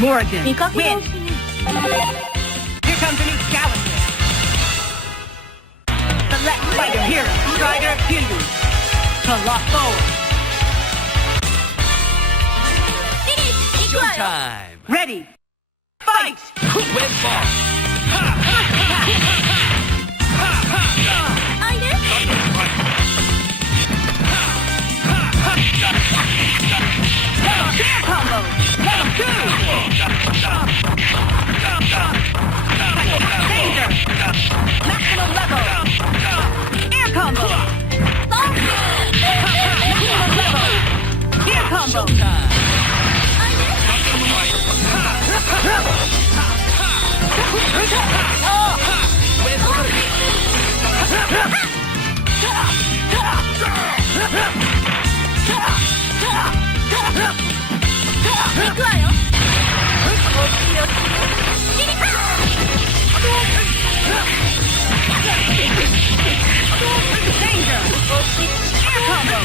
Morgan, win. 味覚同士に Here comes a new challenger. Select fighter hero, Strider Hindu. Colosso. Showtime! Ready. Fight. Win ball! あいで Jam combo. Level 2. Danger. Maximum level. Air combo. Maximum level. Air combo. Showtime! あいで Win ball! 行くわよおしよしリリカ Danger. Air combo.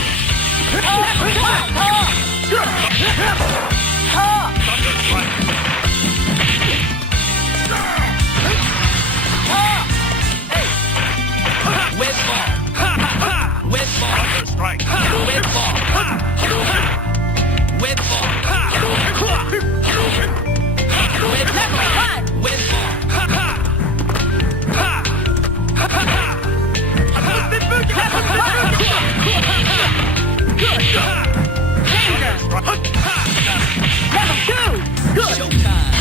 Win ball! Win ball! Strike! Win ball! Win ball! Win ball! Win ball! Level 2. Good. Showtime!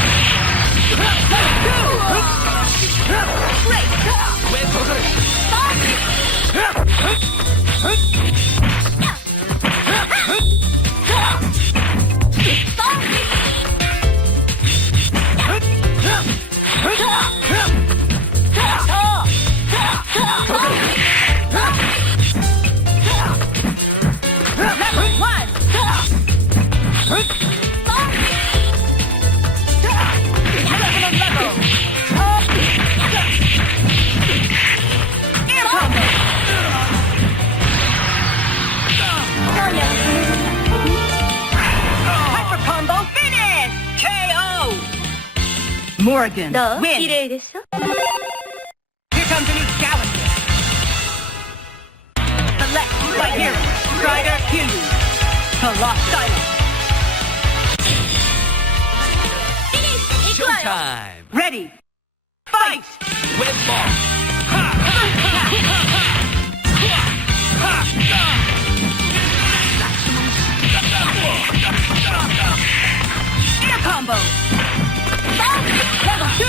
Great. Win ball! Level 1. Maximum level. Air combo. Hyper combo finish. KO. Morgan, どう win. 綺麗でしょ Here comes a new challenger. Select right here. Strider Hindu. Colossus. 行くわよ Showtime! Ready. Fight. Win ball! Air combo. Level 2.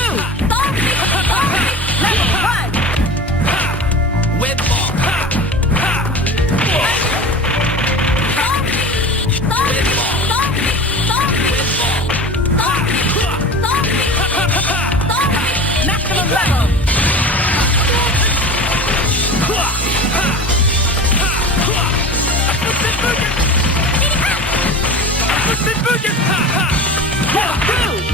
Level 1. Win ball! Win ball! Maximum level. Level 2.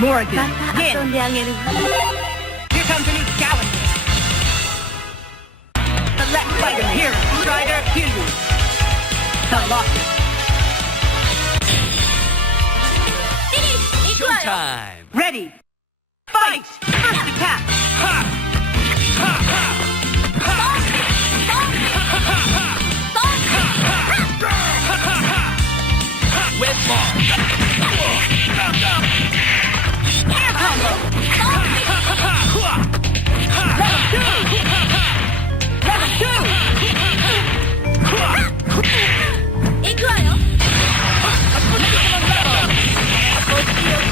Morgan, また遊 win. んであげるわ Here comes a new challenger. Select fighter hero, Strider Kyu. Colossus. フィニッシュ行くわよ Showtime! Ready. Fight. First attack. Ha! Ha! Ha! With ball! Air combo. Level 2. 行くわよ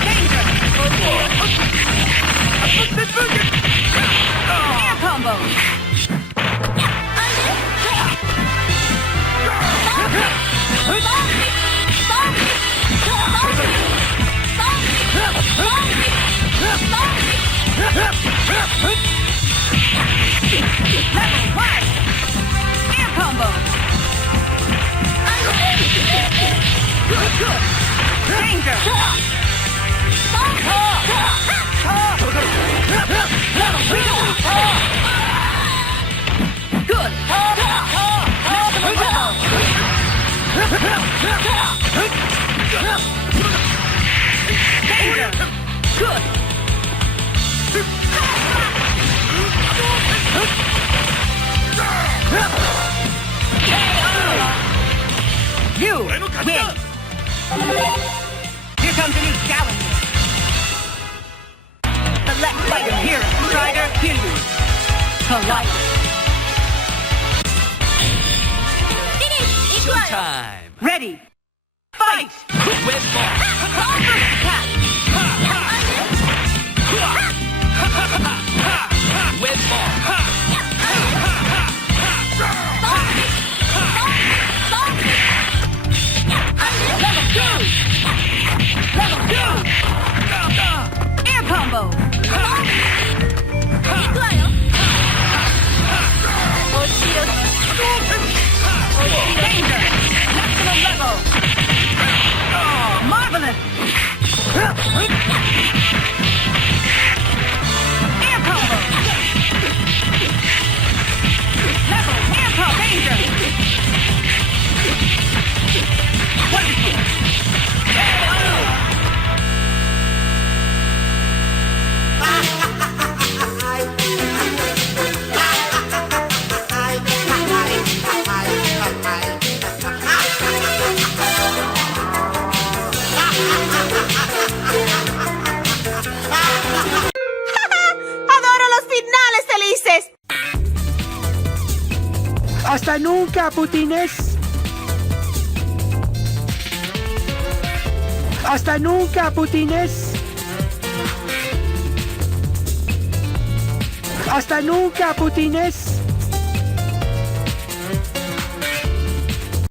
Danger. Air combo. Level 1. Air combo. Danger. Level 2. Good. Danger. Good. You win. Here comes a new challenger. Select fighter hero, Strider Kyu. Colossus. フィニッシュ行くわよ Showtime! Ready. Fight. With ball! First attack. With ball! Level 2. Air combo. 行くわよお仕置き Danger. Maximum level. Oh, marvelous. Air combo. Level. Air combo. Danger. Wonderful. ¡Adoro los finales felices! ¡Hasta nunca, putines! ¡Hasta nunca, putines! ¡Hasta nunca, putines!